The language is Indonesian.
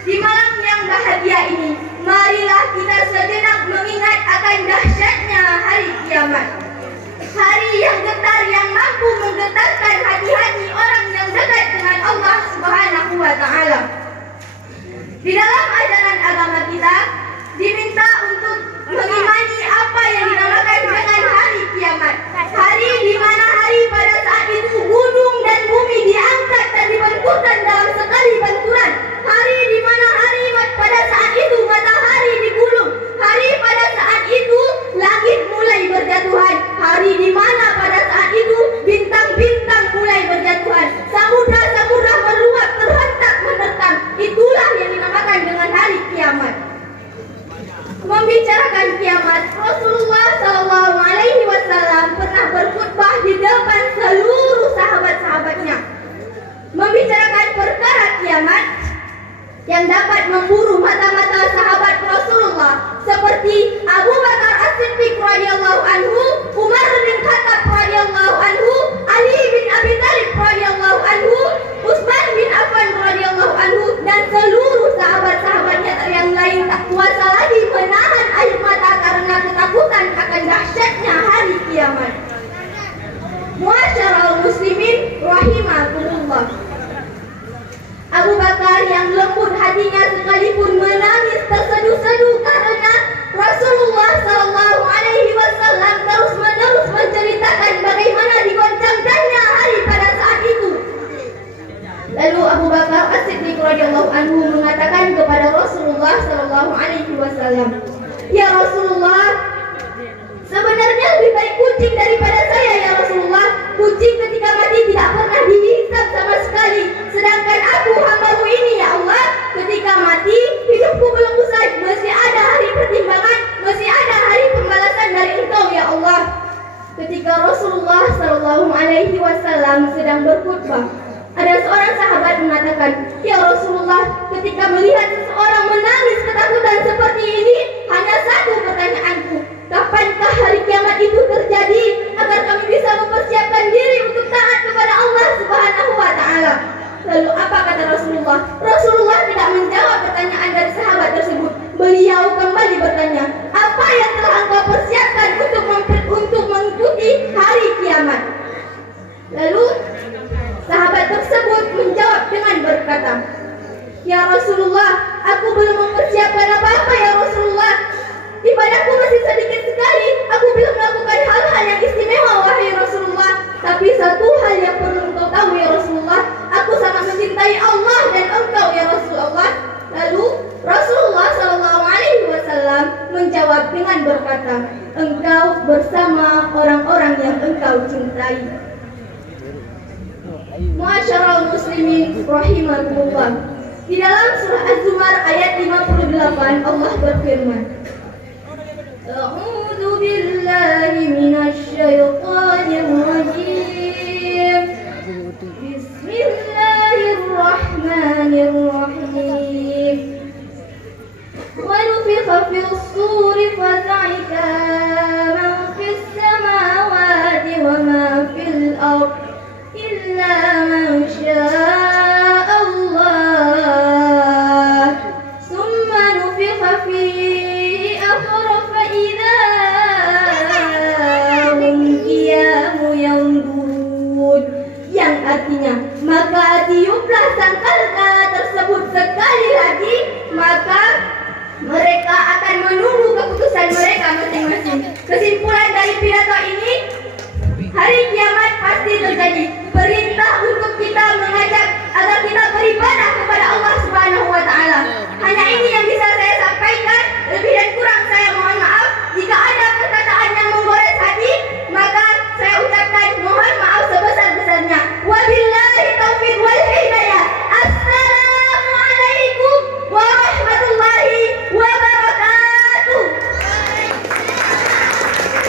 Di malam yang bahagia ini, marilah kita sejenak mengingat akan dahsyatnya hari kiamat. Hari yang getar yang mampu menggetarkan hati-hati orang yang dekat dengan Allah Subhanahu wa Ta'ala. Di dalam ajaran agama kita diminta untuk mengimani apa yang dinamakan dengan hari kiamat. Hari di mana hari pada saat itu gunung dan bumi diangkat dan dibenturkan dalam sekali benturan. Hari di mana hari pada saat itu matahari digulung. Hari pada saat itu langit mulai berjatuhan. Hari di mana pada saat itu bintang-bintang mulai berjatuhan. Samudra-samudra meluap terhentak menerkam. Itulah yang dinamakan dengan hari kiamat. Membicarakan kiamat, Rasulullah SAW pernah berkhutbah di depan seluruh sahabat-sahabatnya. Membicarakan perkara kiamat yang dapat memburu mata-mata sahabat Rasulullah seperti Abu Bakar As-Siddiq radhiyallahu anhu, Umar bin Khattab radhiyallahu anhu, Ali bin Abi Thalib radhiyallahu anhu, Utsman bin Affan radhiyallahu anhu, dan seluruh sahabat-sahabatnya yang lain tak kuasa lagi menahan air mata karena ketakutan akan dahsyatnya hari kiamat. Muasyarul muslimin rahimakumullah. Abu Bakar yang lembut hatinya sekalipun menangis terseduh-seduh karena Rasulullah SAW terus-menerus menceritakan bagaimana digoncangkannya hari pada saat itu. Lalu Abu Bakar As-Siddiq radhiyallahu anhu mengatakan kepada Rasulullah SAW, "Ya Rasulullah, sebenarnya lebih baik kucing daripada saya ya Rasulullah. Kucing ketika mati tidak pernah dihisab sama sekali. Sedangkan aku hamba-Mu ini ya Allah, ketika mati hidupku belum usai. Masih ada hari pertimbangan, masih ada hari pembalasan dari Engkau ya Allah." Ketika Rasulullah SAW sedang berkhutbah, ada seorang sahabat mengatakan, "Ya Rasulullah, ketika melihat seseorang menangis ketakutan seperti ini, hanya satu pertanyaanku. Kapankah hari kiamat itu terjadi agar kami bisa mempersiapkan diri untuk taat kepada Allah Subhanahu wa Ta'ala?" Lalu apa kata Rasulullah? Rasulullah tidak menjawab pertanyaan dari sahabat tersebut. Beliau kembali bertanya, "Apa yang telah engkau persiapkan untuk mengikuti hari kiamat?" Lalu sahabat tersebut menjawab dengan berkata, "Ya Rasulullah, aku belum mempersiapkan apa-apa ya Rasulullah. Ibadahku masih sedikit sekali. Aku belum melakukan hal-hal yang istimewa wahai Rasulullah. Tapi satu hal yang perlu engkau tahu ya Rasulullah, aku sangat mencintai Allah dan engkau ya Rasulullah." Lalu Rasulullah SAW menjawab dengan berkata, "Engkau bersama orang-orang yang engkau cintai." Muasyarul muslimin rahimakumullah. Di dalam surah Az-Zumar ayat 58 Allah berfirman, "A'udzu billahi minasy syaithanir rajim. Bismillahirrahmanirrahim. Wa nufikha fis suri faza'ika man fis samawati wa ma fil ardh illa man syaa Allah. Summa nufikha fihi akhra fa idza hum qiyamun yanzurun." Yang artinya, maka